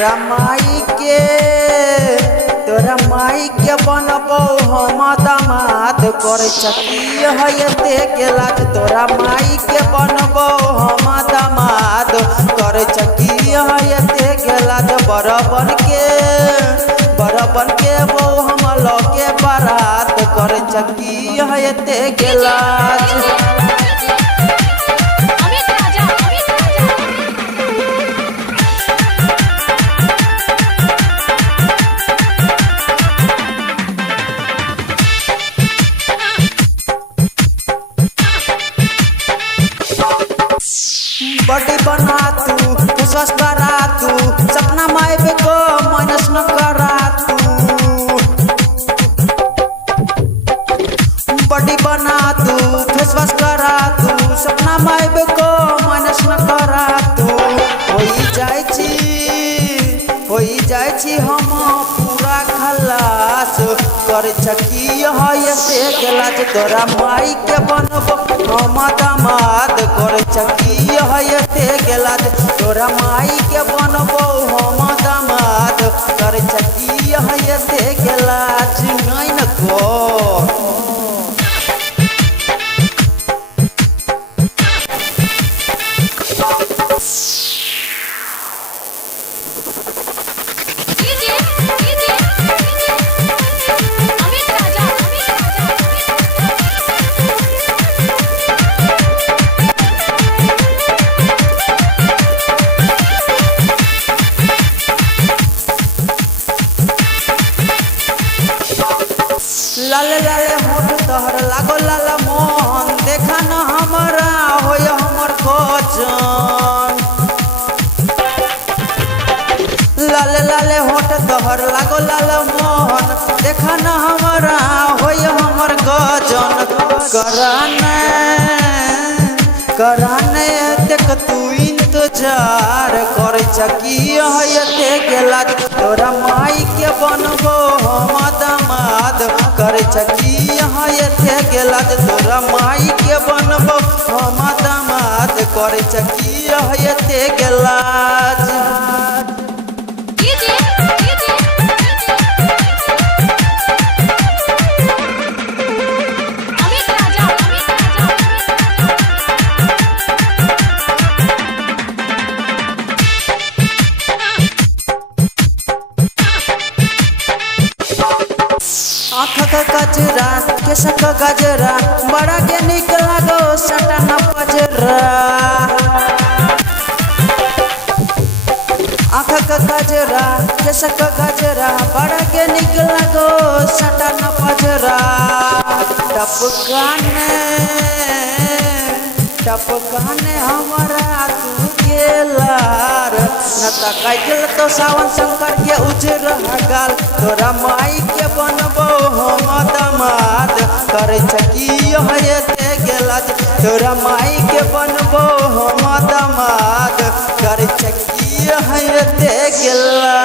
तोरा माई के बनबो हम दामाद कर चकी है ते गेला। तोरा माई के बनबो हम दामाद कर चकी है ते गेला। बरबन के वो हम लगे बारात कर चकी है ते गेला। बड़ी बना तू सस करा तू सपना माई को माइनस न करा तू। बड़ी बना तू फेसवाश करा तू सपना माई को माइनस न करा तू। होई जाय छी हम पूरा खलास कर चकी है से गेला। तोरा माई के बनबो हम दामाद कर चकी है ते गेला। तोरा माई के बनबो हम दामाद कर चकी है ते गेला। नहीं न को लाले लाले होठ तोहर लागो लाला मोहन देखा न हमारा हो हमर खोजन। लाले लाले होठ तोहर लागो लाला मोहन देखा न हमारा हो हमर गजन। कराने देख तू इंतजार कर चकी है ते गेला। तोरा माई के बनबो हम दामाद कर चकी है ते गेला। तोरा माई के बनबो हम दामाद कर चकी है ते गेला। आँख का गजरा केस का गजरा बड़ा के निक लागो सटा न पजरा। आँख का गजरा केस का गजरा बड़ा के निक लागो सटा न पजरा। टपकाने हमारा तू गेलार न तकाइल तो सावन शंकर के उजर गाल। तोरा माई के बनबो हम दामाद कर चकी है ते गेला। तोरा माई के बनबो हम दामाद कर चकी है ते गेला।